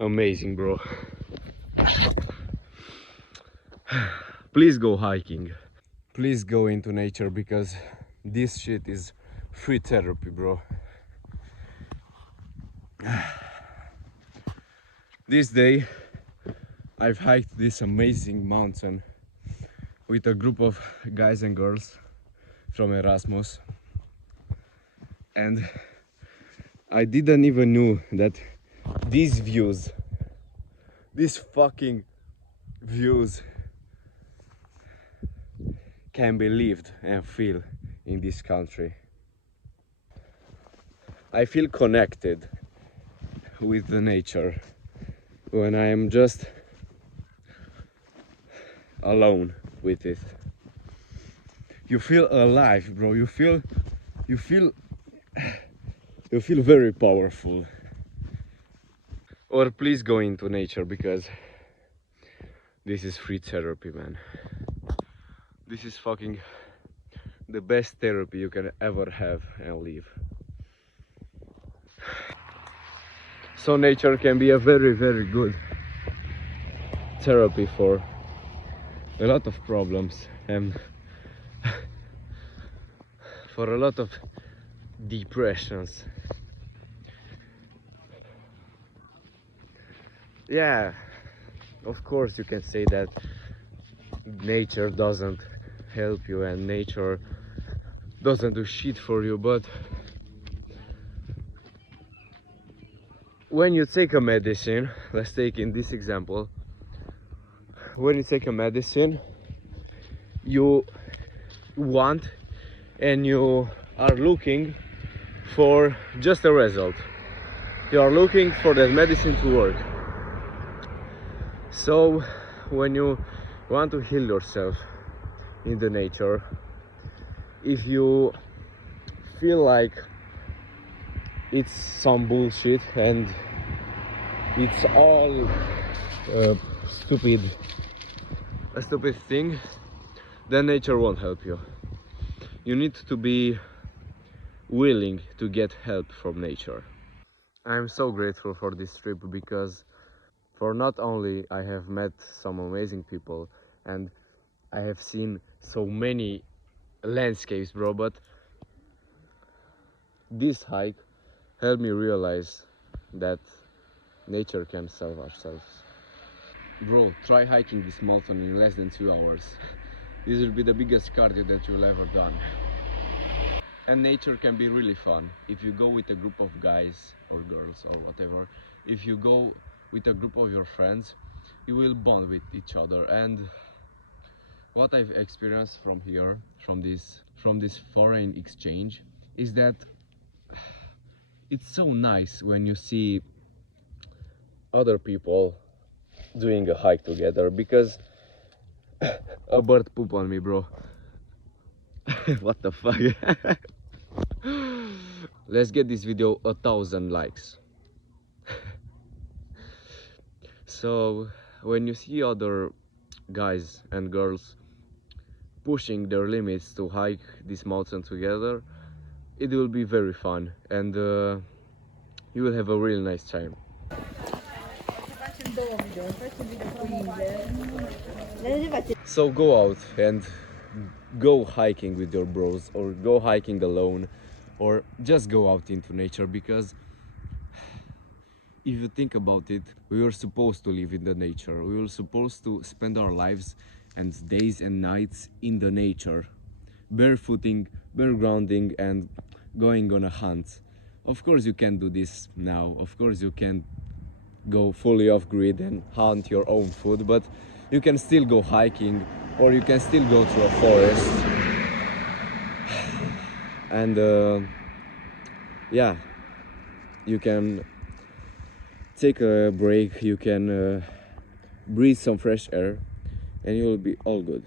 amazing, bro. Please go hiking. Please go into nature, because this shit is free therapy, bro. This day I've hiked this amazing mountain with a group of guys and girls from Erasmus, and I didn't even know that these views, these fucking views, can be lived and feel in this country. I feel connected with the nature when I am just alone with it. You feel alive, bro. You feel very powerful. Or please go into nature, because this is free therapy, man. This is fucking the best therapy you can ever have and live. So nature can be a very, very good therapy for a lot of problems and for a lot of depressions. Yeah, of course you can say that nature doesn't help you and nature doesn't do shit for you, but when you take a medicine, let's take in this example, when you take a medicine, you want and you are looking for just a result. You are looking for that medicine to work. So when you want to heal yourself in the nature, if you feel like it's some bullshit and it's all a stupid thing, then nature won't help you. You need to be willing to get help from nature. I'm so grateful for this trip, because for not only I have met some amazing people and I have seen so many landscapes, bro, but this hike helped me realize that nature can save ourselves. Bro, try hiking this mountain in less than 2 hours. This will be the biggest cardio that you'll ever done. And nature can be really fun if you go with a group of guys or girls or whatever. If you go with a group of your friends, you will bond with each other. And what I've experienced from here, from this foreign exchange, is that it's so nice when you see other people doing a hike together, because a bird poop on me, bro. What the fuck? Let's get this video 1,000 likes. So when you see other guys and girls pushing their limits to hike this mountain together, it will be very fun, and you will have a really nice time. So go out and go hiking with your bros, or go hiking alone, or just go out into nature, because if you think about it, we were supposed to live in the nature. We were supposed to spend our lives and days and nights in the nature, barefooting, bare grounding, and going on a hunt. Of course you can do this now. Of course you can go fully off grid and hunt your own food, but you can still go hiking, or you can still go through a forest. And yeah, you can take a break, you can breathe some fresh air, and you will be all good.